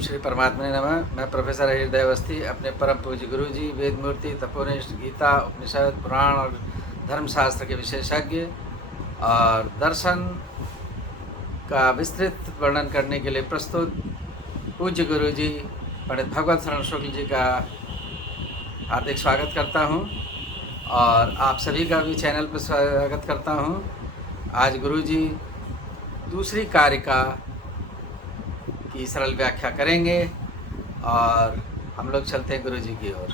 श्री परमात्मा ने नमः। मैं प्रोफेसर हृदय अवस्थी अपने परम पूज्य गुरु जी वेद मूर्ति तपोनिष्ठ गीता उपनिषद पुराण और धर्मशास्त्र के विशेषज्ञ और दर्शन का विस्तृत वर्णन करने के लिए प्रस्तुत पूज्य गुरु जी पंडित भगवत शरण शुक्ल जी का हार्दिक स्वागत करता हूं और आप सभी का भी चैनल पर स्वागत करता हूं। आज गुरु जी दूसरी कारिका की सरल व्याख्या करेंगे और हम लोग चलते हैं गुरु जी की ओर।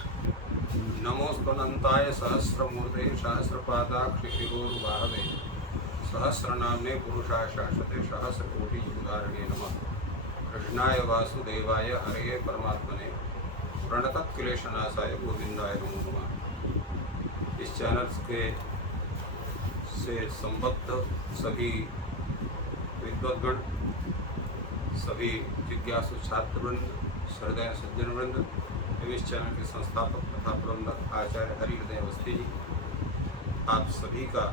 नमोस्तनंताय सहस्रमूर्ते सहस्रपादाक्षिशिरोर्बाहवे सहस्रनाम्ने पुरुषाय शाश्वते सहस्रकोटियुगारणे नमः। कृष्णाय वासुदेवाय हरे परमात्मने प्रणतक्लेशनाशाय गोविंदाय नमो नमः। इस चैनल से संबद्ध सभी विद्वद्गण, सभी जिज्ञासु छात्रवृंद, श्रद्धेय सज्जनवृंद एवं इस चैनल के संस्थापक तथा प्रबंधक आचार्य हरिहृदय अवस्थी जी, आप सभी का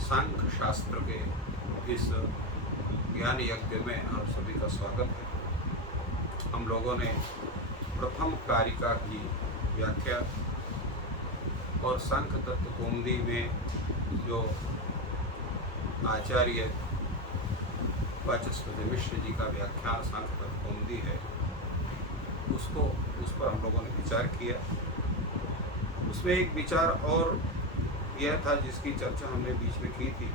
सांख्य शास्त्र के इस ज्ञान यज्ञ में आप सभी का स्वागत है। हम लोगों ने प्रथम कारिका की व्याख्या और सांख्य तत्व कौमुदी में जो आचार्य वाचस्पति मिश्र जी का व्याख्यान सांख्य तत्व कौमुदी है उस पर हम लोगों ने विचार किया। उसमें एक विचार और यह था जिसकी चर्चा हमने बीच में की थी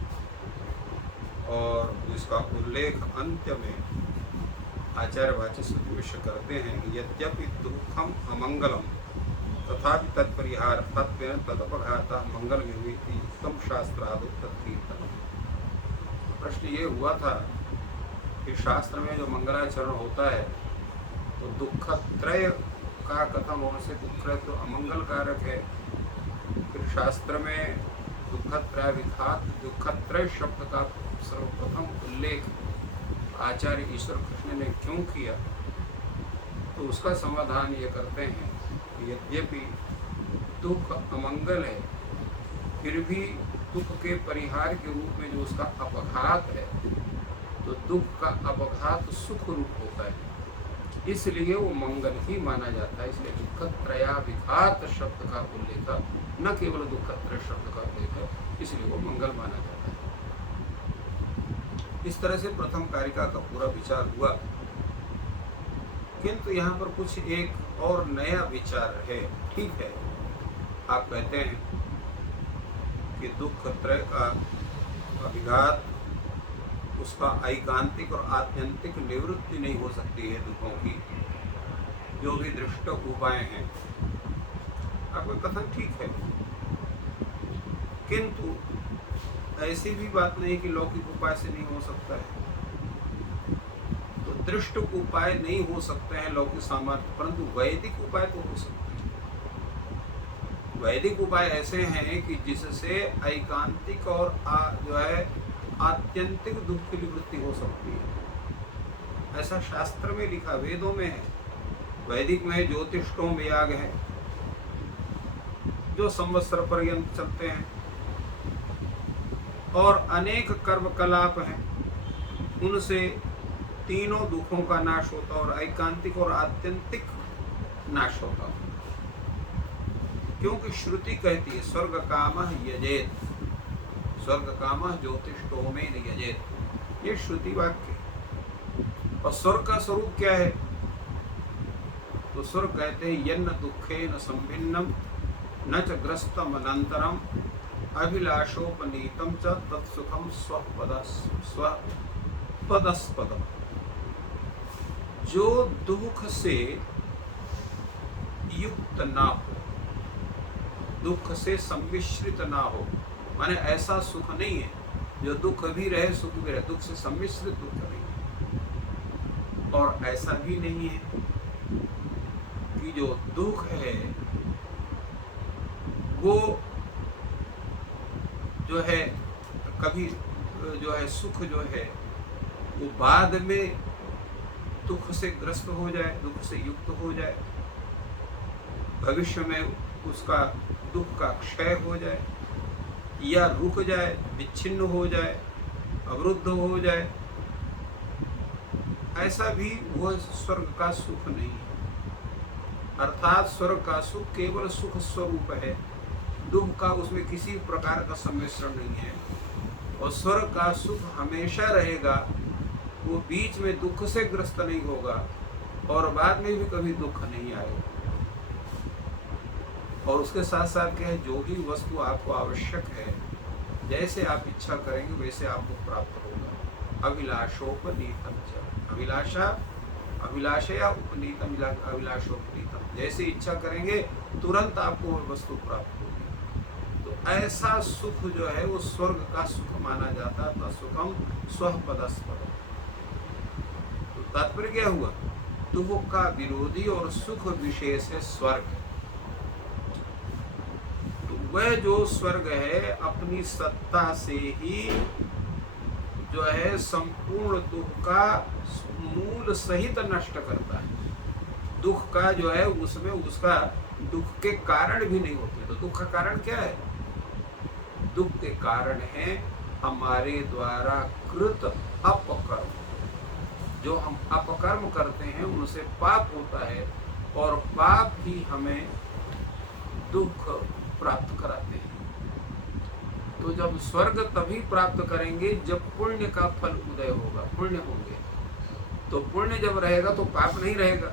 और जिसका उल्लेख अंत्य में आचार्य वाचस्पति मिश्र करते हैं कि यद्यपि दुखम अमंगलम तथापि तत्परिहार तत्व तदपघाता मंगल उत्तम शास्त्रादो तत्कीर्तन। प्रश्न ये हुआ था कि शास्त्र में जो मंगलाचरण होता है तो दुखत्रय का कथन होने से दुखत्रय तो अमंगल कारक है। फिर शास्त्र में दुखत्रय विघात दुखत्रय शब्द का सर्वप्रथम उल्लेख आचार्य ईश्वर कृष्ण ने क्यों किया, तो उसका समाधान ये करते हैं कि यद्यपि दुख अमंगल है फिर भी दुख के परिहार के रूप में जो उसका अपघात है तो दुख का अपघात सुख रूप होता है, इसलिए वो मंगल ही माना जाता है। इसलिए दुखत्रया विघात शब्द का उल्लेख न केवल दुखत्रय शब्द का उल्लेख है, इसलिए वो मंगल माना जाता है। इस तरह से प्रथम कारिका का पूरा विचार हुआ, किंतु यहाँ पर कुछ एक और नया विचार है। ठीक है, आप कहते हैं कि दुख त्रय का विघात उसका ऐकांतिक और आत्यंतिक निवृत्ति नहीं हो सकती है दुखों की, जो भी दृष्ट उपाय हैं। आपका कथन ठीक है, किंतु ऐसी भी बात नहीं कि लौकिक उपाय से नहीं हो सकता है। तो दृष्ट उपाय नहीं हो सकते हैं लौकिक सामर्थ्य, परंतु वैदिक उपाय तो हो सकते हैं। वैदिक उपाय ऐसे हैं कि जिससे ऐकांतिक और जो है आत्यंतिक दुख की निवृत्ति हो सकती है। ऐसा शास्त्र में लिखा, वेदों में है। वैदिक में ज्योतिषोम याग है जो संवत्सर पर्यंत चलते हैं और अनेक कर्म कलाप हैं, उनसे तीनों दुखों का नाश होता और ऐकांतिक और आत्यंतिक नाश होता। क्योंकि श्रुति कहती है स्वर्ग कामः यजेत, स्वर्ग कामः ज्योतिषोमेन यजेत, ये श्रुति वाक्य है। और स्वर्ग का स्वरूप क्या है, तो स्वर्ग कहते हैं यन्न दुखेन संभिन्नम न च ग्रस्तम अनंतरम अभिलाषोपनीतम च तत्सुखम स्वपदस्पदम। जो दुख से युक्त ना हो, दुख से सम्मिश्रित ना हो, माने ऐसा सुख नहीं है जो दुख भी रहे सुख भी रहे, दुख से सम्मिश्रित दुख नहीं है। और ऐसा भी नहीं है कि जो दुख है वो जो है कभी जो है सुख जो है वो बाद में दुख से ग्रस्त हो जाए, दुख से युक्त हो जाए, भविष्य में उसका दुख का क्षय हो जाए या रुक जाए, विच्छिन्न हो जाए, अवरुद्ध हो जाए। ऐसा भी वह स्वर्ग का सुख नहीं है। अर्थात स्वर्ग का सुख केवल सुख स्वरूप है, दुख का उसमें किसी प्रकार का सम्मिश्रण नहीं है। और स्वर्ग का सुख हमेशा रहेगा, वो बीच में दुख से ग्रस्त नहीं होगा और बाद में भी कभी दुख नहीं आएगा। और उसके साथ साथ क्या है, जो भी वस्तु आपको आवश्यक है, जैसे आप इच्छा करेंगे वैसे आपको प्राप्त होगा। अभिलाषोपनीतम च, अभिलाषया उपनीतम, अभिलाषोपनीतम, जैसे इच्छा करेंगे तुरंत आपको वह वस्तु प्राप्त होगी। तो ऐसा सुख जो है वो स्वर्ग का सुख माना जाता था। सुखम स्वपदस्पद। तो तात्पर्य क्या हुआ, दुख का विरोधी और सुख विशेष है स्वर्ग। तो वह जो स्वर्ग है अपनी सत्ता से ही जो है संपूर्ण दुख का मूल सहित नष्ट करता है। दुख का जो है उसमें उसका दुख के कारण भी नहीं होते। तो दुख का कारण क्या है, दुख के कारण है हमारे द्वारा कृत अपकर्म। जो हम अपकर्म करते हैं उनसे पाप होता है और पाप ही हमें दुख प्राप्त कराते हैं। तो जब स्वर्ग तभी प्राप्त करेंगे जब पुण्य का फल उदय होगा, पुण्य होंगे। तो पुण्य जब रहेगा तो पाप नहीं रहेगा।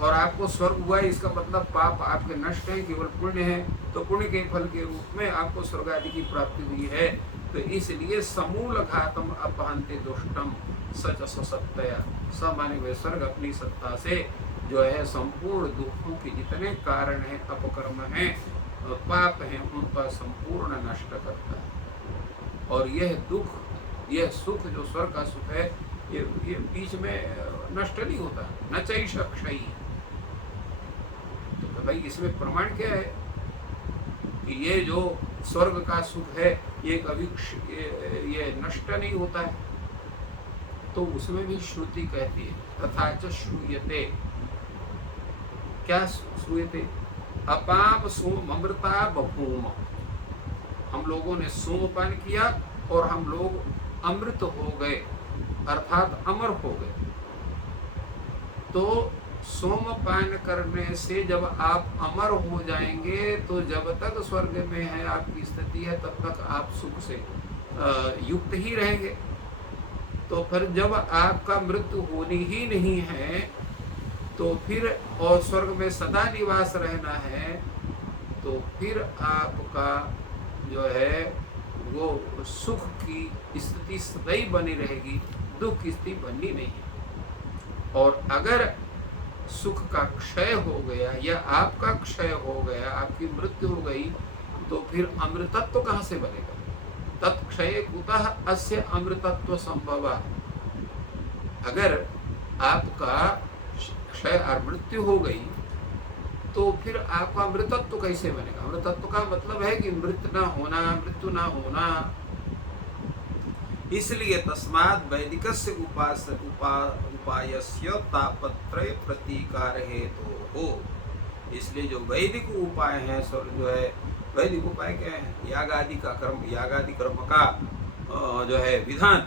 और आपको स्वर्ग हुआ है इसका मतलब पाप आपके नष्ट हैं, केवल पुण्य है। तो पुण्य के फल के रूप में आपको स्वर्ग आदि की प्राप्ति हुई है। तो इसलिए समूल घातम अपहंते दुष्टम सच सत्या, स माने वे स्वर्ग अपनी सत्ता से जो है संपूर्ण दुखों के जितने कारण हैं, अपकर्म हैं, पाप हैं, उनका संपूर्ण नष्ट करता है। और यह दुख, यह सुख जो स्वर्ग का सुख है, ये बीच में नष्ट नहीं होता, न चैष अक्षयी। तो भाई इसमें प्रमाण क्या है कि ये जो स्वर्ग का सुख है ये कभी ये नष्ट नहीं होता है। तो उसमें भी श्रुति कहती है तथा च श्रूयते, क्या श्रूयते, अपाम सोम अमृता बभूम। हम लोगों ने सोमपान किया और हम लोग अमृत हो गए, अर्थात अमर हो गए। तो सोमपान करने से जब आप अमर हो जाएंगे तो जब तक स्वर्ग में है आपकी स्थिति है तब तक आप सुख से युक्त ही रहेंगे। तो फिर जब आपका मृत्यु होनी ही नहीं है तो फिर और स्वर्ग में सदा निवास रहना है, तो फिर आपका जो है वो सुख की स्थिति सदैव बनी रहेगी, दुख की स्थिति बननी नहीं है। और अगर सुख का क्षय हो गया या आपका क्षय हो गया, आपकी मृत्यु हो गई, तो फिर अमृतत्व कहाँ से बनेगा। तत्क्षय कुतः अस्य अमृतत्व संभव। अगर आपका क्षय और मृत्यु हो गई तो फिर आपका अमृतत्व कैसे बनेगा। अमृतत्व का मतलब है कि मृत्यु ना होना, मृत्यु ना होना। इसलिए तस्मात् वैदिकस्य उपायस्य तापत्रय प्रतीकार हेतु हो। इसलिए जो वैदिक उपाय है सर, जो है वैदिक उपाय क्या है, यागादि का कर्म, यागादि कर्म का जो है विधान,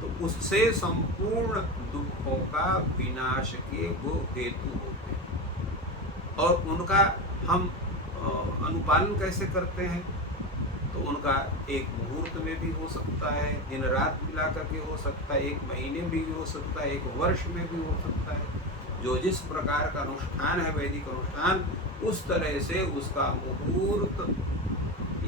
तो उससे संपूर्ण दुखों का विनाश के वो हेतु होते हैं। और उनका हम अनुपालन कैसे करते हैं, तो उनका एक मुहूर्त में भी हो सकता है, दिन रात मिला करके हो सकता है, एक महीने में भी हो सकता है, एक वर्ष में भी हो सकता है। जो जिस प्रकार का अनुष्ठान है वैदिक अनुष्ठान, उस तरह से उसका मुहूर्त,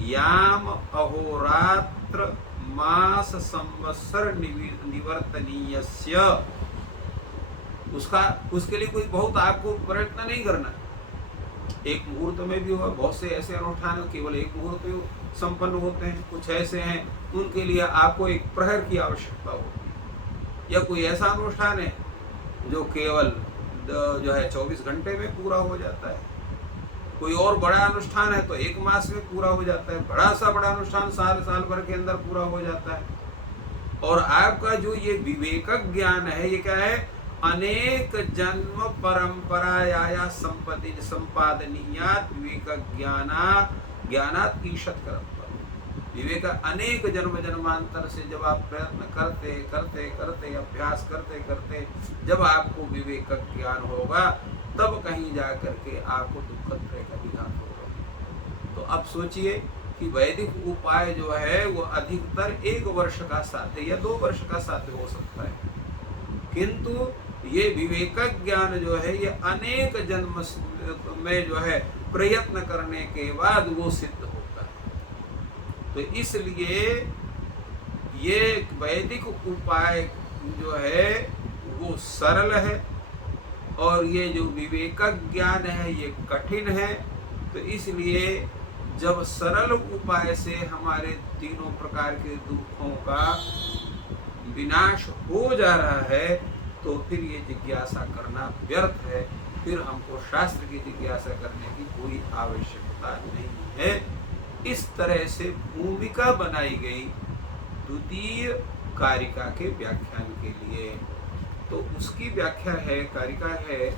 याम, अहोरात्र, मास, संवत्सर निवर्तनीयस्य, उसके लिए कोई बहुत आपको प्रयत्न नहीं करना। एक मुहूर्त में भी हुआ, बहुत से ऐसे अनुष्ठान केवल एक मुहूर्त में संपन्न होते हैं, कुछ ऐसे हैं उनके लिए आपको एक प्रहर की आवश्यकता होती है। या कोई ऐसा अनुष्ठान है जो केवल जो है 24 घंटे में पूरा हो जाता है। कोई और बड़ा अनुष्ठान है तो 1 मास में पूरा हो जाता है। बड़ा सा बड़ा अनुष्ठान साल भर के अंदर पूरा हो जाता है। और आपका जो ये विवेक ज्ञान है, ये क्या है, अनेक जन्म परंपराया संपादनीयात विवेक ज्ञानात ईशत कर्म। विवेक अनेक जन्म जन्मांतर से जब आप प्रयत्न करते करते करते अभ्यास करते करते जब आपको विवेक का ज्ञान होगा, तब कहीं जा करके आपको दुख त्रय का विघात होगा। तो अब सोचिए कि वैदिक उपाय जो है वो अधिकतर 1 वर्ष का साध्य या 2 वर्ष का साध्य हो सकता है, किंतु ये विवेक ज्ञान जो है ये अनेक जन्म में जो है प्रयत्न करने के बाद वो सिद्ध होता है। तो इसलिए ये वैदिक उपाय जो है वो सरल है और ये जो विवेक ज्ञान है ये कठिन है। तो इसलिए जब सरल उपाय से हमारे तीनों प्रकार के दुखों का विनाश हो जा रहा है, तो फिर ये जिज्ञासा करना व्यर्थ है, फिर हमको शास्त्र की जिज्ञासा करने की कोई आवश्यकता नहीं है। इस तरह से भूमिका बनाई गई द्वितीय कारिका के व्याख्यान के लिए। तो उसकी व्याख्या है, कारिका है,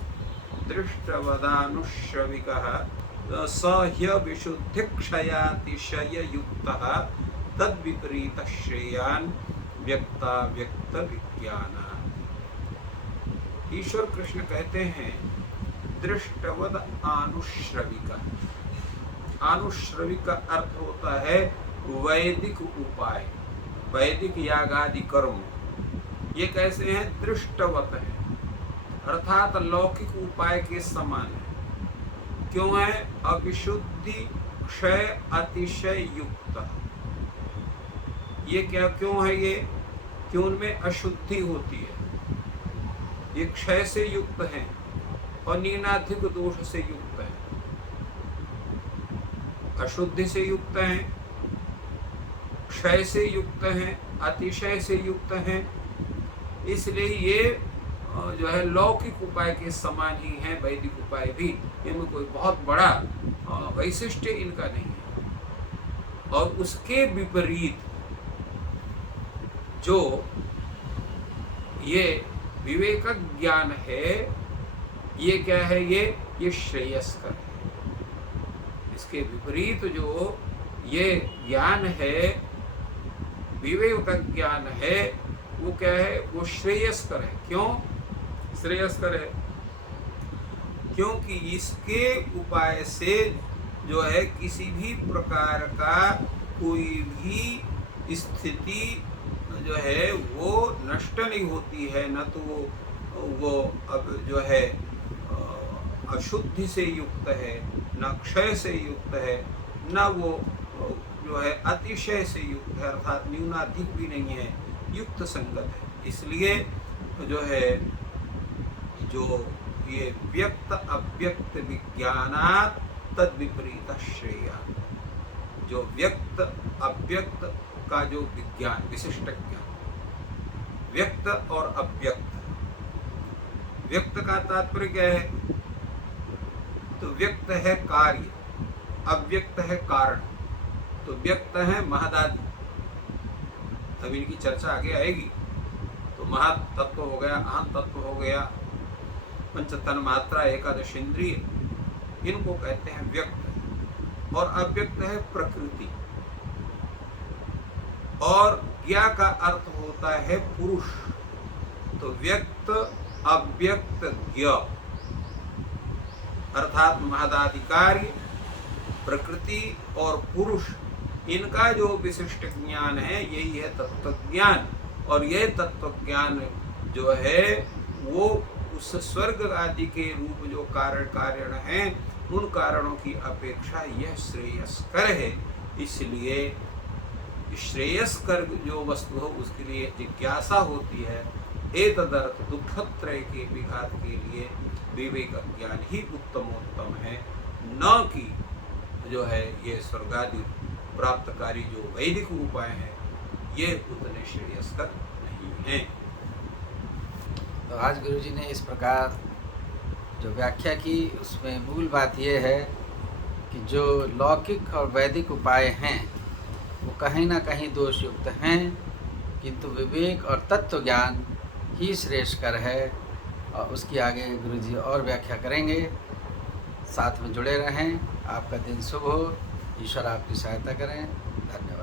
दृष्टवदानुश्रविकः स ह्यविशुद्धिक्षयातिशय युक्तः तद्विपरीत श्रेयान् व्यक्ताव्यक्त विज्ञान। ईश्वर कृष्ण कहते हैं दृष्टवद आनुश्रविका। आनुश्रविक का अर्थ होता है वैदिक उपाय, वैदिक यागादि कर्म। ये कैसे हैं? दृष्टवत है, अर्थात लौकिक उपाय के समान है। क्यों है? अविशुद्धि क्षय अतिशय युक्त। ये क्या क्यों है? ये क्यों? उनमें अशुद्धि होती है, ये क्षय से युक्त हैं और न्यूनाधिक दोष से युक्त हैं। अशुद्धि से युक्त हैं, क्षय से युक्त हैं, अतिशय से युक्त हैं। इसलिए ये जो है लौकिक उपाय के समान ही है, वैदिक उपाय भी। इनमें कोई बहुत बड़ा वैशिष्ट्य इनका नहीं है। और उसके विपरीत जो ये विवेक ज्ञान है, ये क्या है? ये श्रेयस्कर है। इसके विपरीत जो ये ज्ञान है, विवेक ज्ञान है, वो क्या है? वो श्रेयस्कर है। क्यों श्रेयस्कर है? क्योंकि इसके उपाय से जो है किसी भी प्रकार का कोई भी स्थिति जो है वो नष्ट नहीं होती है, न तो वो अब जो है अशुद्धि से युक्त है, न क्षय से युक्त है, न वो जो है अतिशय से युक्त है, अर्थात न्यूनाधिक भी नहीं है, युक्त संगत है। इसलिए जो है जो ये व्यक्त अव्यक्त विज्ञानात् तद विपरीत श्रेय, जो व्यक्त अव्यक्त का जो विज्ञान, विशिष्ट ज्ञान, व्यक्त और अव्यक्त। व्यक्त का तात्पर्य क्या है? तो व्यक्त है कार्य, अव्यक्त है कारण। तो व्यक्त है महदादि, अब इनकी चर्चा आगे आएगी। तो महत् तत्व हो गया, अहम तत्व हो गया, पंचतन मात्रा, एकादश इंद्रिय, इनको कहते हैं व्यक्त। और अव्यक्त है प्रकृति। और ज्ञा का अर्थ होता है पुरुष। तो व्यक्त अव्यक्त ज्ञ, अर्थात महदाधिकारी, प्रकृति और पुरुष, इनका जो विशिष्ट ज्ञान है यही है तत्व ज्ञान। और यह तत्व ज्ञान जो है वो उस स्वर्ग आदि के रूप जो कारण हैं, उन कारणों की अपेक्षा यह श्रेयस्कर है। इसलिए श्रेयस्कर जो वस्तु हो उसके लिए जिज्ञासा होती है। एतदर्थ दुःखत्रय के विघात के लिए विवेक ज्ञान ही उत्तमोत्तम है, न कि जो है ये स्वर्गादि प्राप्तकारी जो वैदिक उपाय हैं ये उतने श्रेयस्कर नहीं हैं। तो आज गुरुजी ने इस प्रकार जो व्याख्या की, उसमें मूल बात यह है कि जो लौकिक और वैदिक उपाय हैं वो कहीं ना कहीं दोषयुक्त हैं, किंतु विवेक और तत्व ज्ञान ही श्रेष्ठकर है। और उसकी आगे गुरुजी और व्याख्या करेंगे। साथ में जुड़े रहें। आपका दिन शुभ हो, ईश्वर आपकी सहायता करें। धन्यवाद।